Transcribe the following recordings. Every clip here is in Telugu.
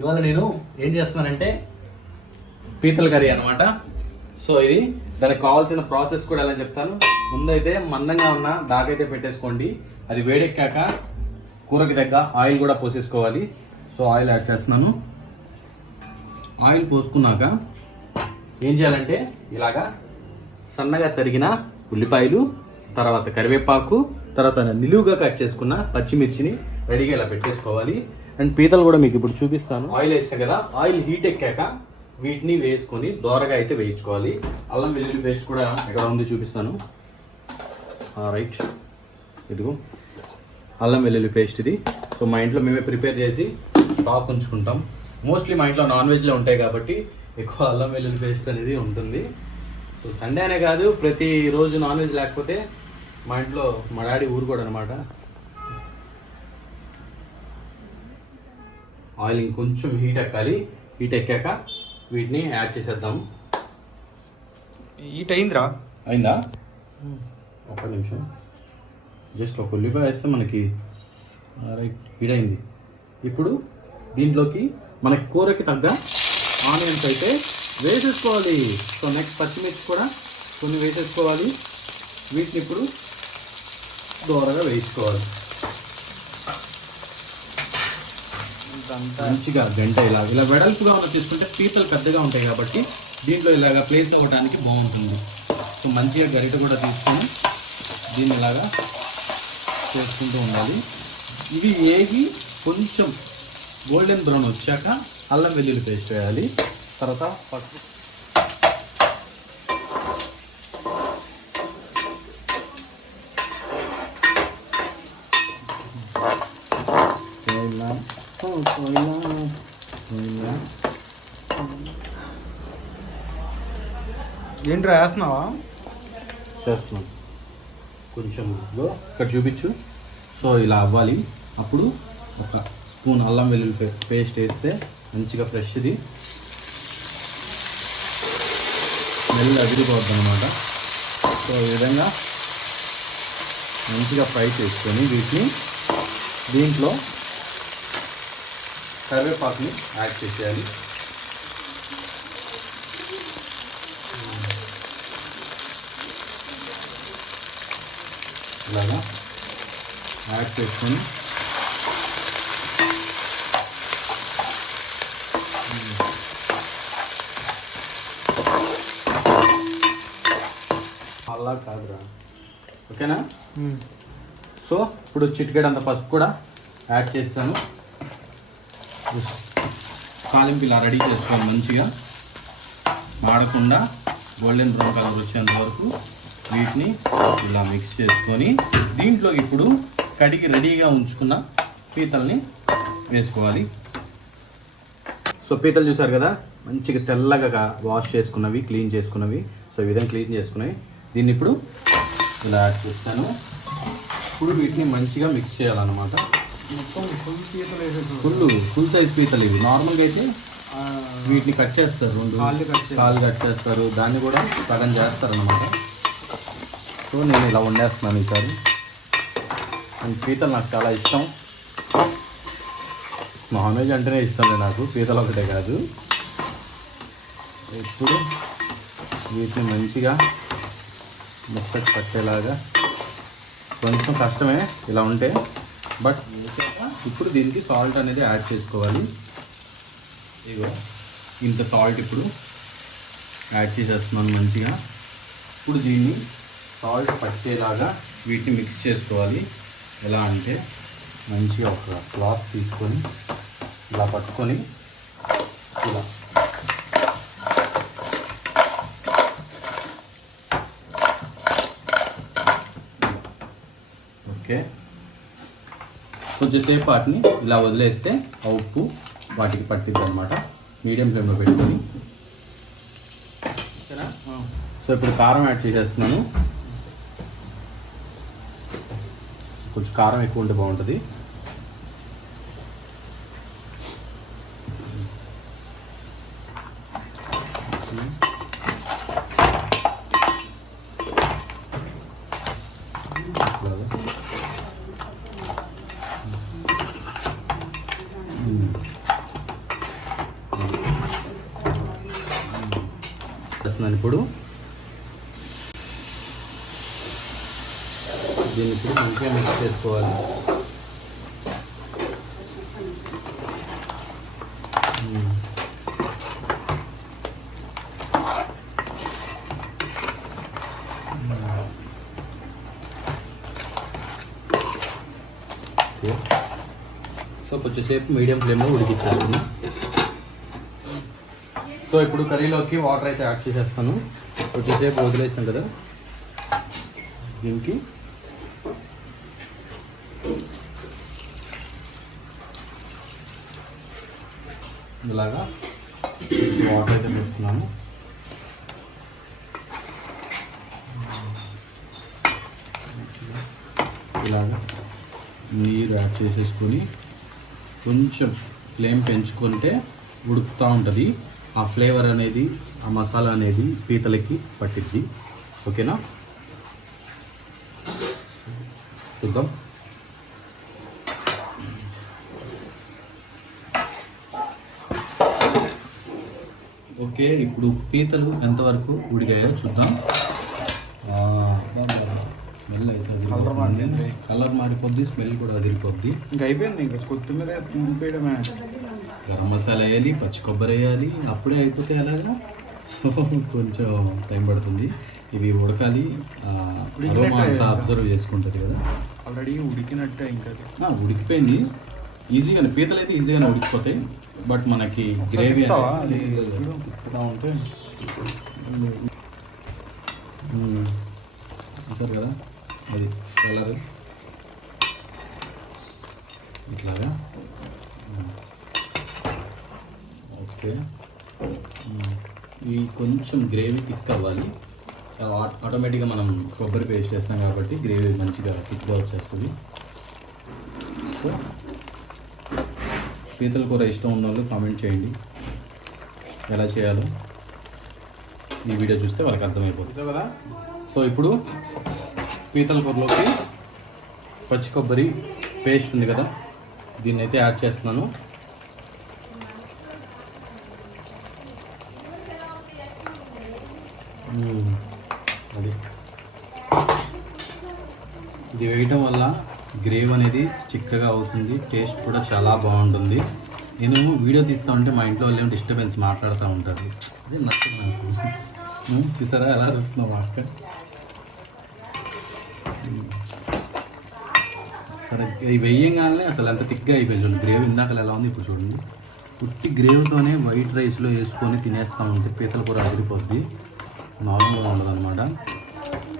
ఇవాళ నేను ఏం చేస్తున్నానంటే పీతల కర్రీ అనమాట. సో ఇది దానికి కావాల్సిన ప్రాసెస్ కూడా ఎలా చెప్తాను. ముందైతే మందంగా ఉన్న దాకైతే పెట్టేసుకోండి. అది వేడెక్కాక కూరకి దగ్గర ఆయిల్ కూడా పోసేసుకోవాలి. సో ఆయిల్ యాడ్ చేస్తున్నాను. ఆయిల్ పోసుకున్నాక ఏం చేయాలంటే ఇలాగా సన్నగా తరిగిన ఉల్లిపాయలు, తర్వాత కరివేపాకు, తర్వాత నిలువుగా కట్ చేసుకున్న పచ్చిమిర్చిని రెడీగా ఇలా పెట్టేసుకోవాలి. అండ్ పీతలు కూడా మీకు ఇప్పుడు చూపిస్తాను. ఆయిల్ వేస్తాం కదా, ఆయిల్ హీట్ ఎక్కాక వీటిని వేసుకొని దోరగా అయితే వేయించుకోవాలి. అల్లం వెల్లుల్లి పేస్ట్ కూడా ఎక్కడ ఉంది చూపిస్తాను. రైట్, ఇదిగో అల్లం వెల్లుల్లి పేస్ట్ ఇది. సో మా ఇంట్లో మేమే ప్రిపేర్ చేసి స్టాక్ ఉంచుకుంటాం. మోస్ట్లీ మా ఇంట్లో నాన్ వెజ్లే ఉంటాయి కాబట్టి ఎక్కువ అల్లం వెల్లుల్లి పేస్ట్ అనేది ఉంటుంది. సో సండే అనే కాదు, ప్రతిరోజు నాన్ వెజ్ లేకపోతే మా ఇంట్లో మా డాడీ ఊరుకోడు అనమాట. ఆయిల్ ఇంకొంచెం హీట్ ఎక్కాలి. హీట్ ఎక్కాక వీటిని యాడ్ చేసేద్దాం. హీట్ అయిందా? ఒక్క నిమిషం, జస్ట్ ఒక ఉల్లిపాయ వేస్తే మనకి రైట్ హీట్ అయింది. ఇప్పుడు దీంట్లోకి మనకి కూరకి తగ్గ ఆనియన్స్ అయితే వేసేసుకోవాలి. సో నెక్స్ట్ పచ్చిమిర్చి కూడా కొన్ని వేసేసుకోవాలి. వీటిని ఇప్పుడు దోరగా వేసుకోవాలి. మంచిగా గంట ఇలా వెడల్పుగా మనం తీసుకుంటే పీతలు పెద్దగా ఉంటాయి కాబట్టి దీంట్లో ఇలాగా ప్లేస్ అవ్వడానికి బాగుంటుంది. సో మంచిగా గరిట కూడా తీసుకొని దీన్ని ఇలాగా చేసుకుంటూ ఉండాలి. ఇవి ఏగి కొంచెం గోల్డెన్ బ్రౌన్ వచ్చాక అల్లం వెల్లుల్లి పేస్ట్ వేయాలి. తర్వాత పసుపు, ఏంట్రా వేస్తున్నావా? చేస్తున్నాం కొంచెం ఇక్కడ చూపించు. సో ఇలా అవ్వాలి. అప్పుడు ఒక స్పూన్ అల్లం వెల్లుల్లి పేస్ట్ వేస్తే మంచిగా ఫ్రెష్ది స్మెల్ అదిరిపోద్ది అనమాట. సో ఈ విధంగా మంచిగా ఫ్రై చేసుకొని వీటిని దీంట్లో కరివేపాకుని యాడ్ చేసేయాలి. ఇలాగా యాడ్ చేసుకొని అలా కాదురా, ఓకేనా? సో ఇప్పుడు చిటికెడంత పసుపు కూడా యాడ్ చేస్తాను. తాలింపు ఇలా రెడీ చేసుకోవాలి. మంచిగా మాడకుండా గోల్డెన్ బ్రౌన్ కలర్ వచ్చేంత వరకు వీటిని ఇలా మిక్స్ చేసుకొని దీంట్లో ఇప్పుడు కడిగి రెడీగా ఉంచుకున్న పీతల్ని వేసుకోవాలి. సో పీతలు చూసారు కదా, మంచిగా తెల్లగా వాష్ చేసుకున్నవి, క్లీన్ చేసుకున్నవి. సో ఈ విధంగా క్లీన్ చేసుకున్నవి దీన్ని ఇప్పుడు ఇలా యాడ్ చేస్తాను. ఇప్పుడు వీటిని మంచిగా మిక్స్ చేయాలన్నమాట. ఫుల్ సైజ్ పీతలు ఇవి. నార్మల్గా అయితే వీటిని కట్ చేస్తారు, కాళ్ళు కట్ చేస్తారు, దాన్ని కూడా సగం చేస్తారు అన్నమాట. సో నేను ఇలా వండేస్తున్నాను ఈసారి. అండ్ పీతలు నాకు చాలా ఇష్టం. నాన్ వెజ్ అంటేనే ఇష్టం నాకు, పీతలు ఒకటే కాదు. ఇప్పుడు వీటిని మంచిగా ముక్కకి పట్టేలాగా, కొంచెం కష్టమే ఇలా ఉంటే, బట్ ఇప్పుడు దీనికి సాల్ట్ అనేది యాడ్ చేసుకోవాలి. ఇగో ఇంత సాల్ట్ ఇప్పుడు యాడ్ చేసేస్తున్నాను మంచిగా. ఇప్పుడు దీన్ని సాల్ట్ పట్టేలాగా వీటిని మిక్స్ చేసుకోవాలి. ఎలా అంటే మంచిగా ఒక క్లాత్ తీసుకొని ఇలా పట్టుకొని ఇలా ఓకే. కొంచెంసేపు వాటిని ఇలా వదిలేస్తే ఆ ఉప్పు వాటికి పట్టిద్ది అనమాట. మీడియం ఫ్లేమ్లో పెట్టుకొని. సో ఇప్పుడు కారం యాడ్ చేసేస్తున్నాను. కొంచెం కారం ఎక్కువ ఉంటే బాగుంటుంది. చేస్తున్నాను ఇప్పుడు. దీన్ని ఇప్పుడు మంచిగా మిక్స్ చేసుకోవాలి. సో కొంచెంసేపు మీడియం ఫ్లేమ్లో ఉడికిచ్చేసుకున్నాం. సో ఇప్పుడు కర్రీలోకి వాటర్ అయితే యాడ్ చేసేస్తాను. కొంచెంసేపు వదిలేసాం కదా, దీనికి ఇలాగా కొంచెం వాటర్ అయితే వేస్తున్నాను. ఇలాగా నీరు యాడ్ చేసేసుకొని కొంచెం ఫ్లేమ్ పెంచుకుంటే ఉడుకుతూ ఉంటుంది. ఆ ఫ్లేవర్ అనేది, ఆ మసాలా అనేది పీతలకి పట్టిద్ది. ఓకేనా, చూద్దాం. ఓకే, ఇప్పుడు పీతలు ఎంతవరకు ఉడికాయో చూద్దాం. స్మెల్ అయితే కలర్ మారిపోద్ది, స్మెల్ కూడా అదిరిపోద్ది. ఇంకా అయిపోయింది. ఇంకా కొత్తిమీర తినిపేయడమే. గరం మసాలా వేయాలి, పచ్చి కొబ్బరి వేయాలి, అప్పుడే అయిపోతే అలాగా. సో కొంచెం టైం పడుతుంది. ఇవి ఉడకాలి, అరోమా అంతా అబ్జర్వ్ చేసుకుంటుంది కదా. ఆల్రెడీ ఉడికినట్టే. ఇంకా ఉడికిపోయింది ఈజీగానే. పీతలు అయితే ఈజీగానే ఉడికిపోతాయి. బట్ మనకి గ్రేవీ ఉంటే చూసారు కదా, అది కలర్ ఇట్లాగా. ఓకే, ఇవి కొంచెం గ్రేవీ థిక్ అవ్వాలి. ఆటోమేటిక్గా మనం కొబ్బరి పేస్ట్ వేస్తాం కాబట్టి గ్రేవీ మంచిగా థిక్గా వచ్చేస్తుంది. సో పీతల కూర ఇష్టం ఉన్న వాళ్ళు కామెంట్ చేయండి ఎలా చేయాలో. ఈ వీడియో చూస్తే వాళ్ళకి అర్థమైపోతుంది కదా. సో ఇప్పుడు పీతల కూరలోకి పచ్చి కొబ్బరి పేస్ట్ ఉంది కదా, దీన్ని అయితే యాడ్ చేస్తున్నాను. అది ఇది వేయటం వల్ల గ్రేవీ అనేది చిక్కగా అవుతుంది, టేస్ట్ కూడా చాలా బాగుంటుంది. నేను వీడియో తీస్తూ ఉంటే మా ఇంట్లో వాళ్ళు ఏమో డిస్టర్బెన్స్ మాట్లాడుతూ ఉంటారు. అదే నచ్చదు నాకు. చూసారా ఎలా చూస్తున్నావు అక్క? సరే, ఇది వెయ్యంగానే అసలు ఎంత థిక్గా అయిపోయింది గ్రేవీ. ఇందాక ఎలా ఉంది, ఇప్పుడు చూడండి. పుట్టి గ్రేవీతోనే వైట్ రైస్లో వేసుకొని తినేస్తూ ఉంటే పీతల కూర అదిరిపోద్ది, నార్మల్గా ఉండదు అనమాట.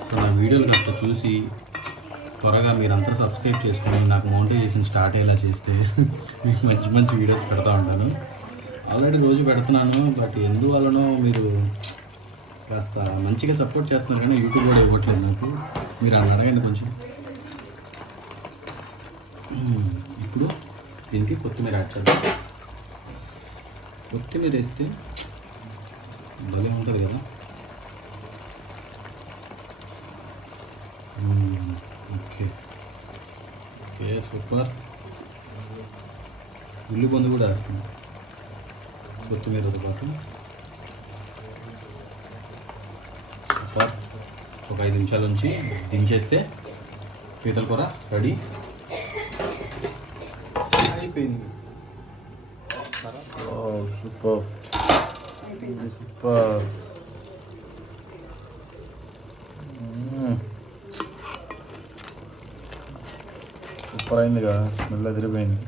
సో నా వీడియోలు కాస్త చూసి త్వరగా మీరంతా సబ్స్క్రైబ్ చేసుకొని నాకు మోటివేషన్ స్టార్ట్ అయ్యేలా చేస్తే మీకు మంచి మంచి వీడియోస్ పెడతా ఉంటాను. ఆల్రెడీ రోజు పెడుతున్నాను, బట్ ఎందువల్లనో మీరు కాస్త మంచిగా సపోర్ట్ చేస్తున్నారు కానీ యూట్యూబ్ కూడా ఇవ్వట్లేదు నాకు. మీరు అలా అడగండి కొంచెం. ఇప్పుడు దీనికి కొత్తిమీర యాడ్ చేద్దాం. కొత్తిమీర వేస్తే భలే ఉంటుంది కదా. Okay okay, super. ఉల్లిపొందు కూడా వేస్తాం కొత్తిమీరతో పాటు. సూపర్. ఒక 5 నిమిషాల నుంచి దించేస్తే పీతల కూర రెడీ అయిపోయింది. Super super. సూపర్ అయింది కదా, స్మెల్ అదిరిపోయింది.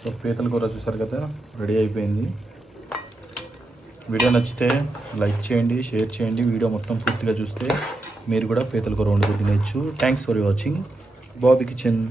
సో పీతల కూర చూసారు కదా, రెడీ అయిపోయింది. వీడియో నచ్చితే లైక్ చేయండి, షేర్ చేయండి. వీడియో మొత్తం పూర్తిగా చూస్తే మీరు కూడా పీతల కూర వండుకు తినచ్చు. Thanks for watching. Bobby kitchen.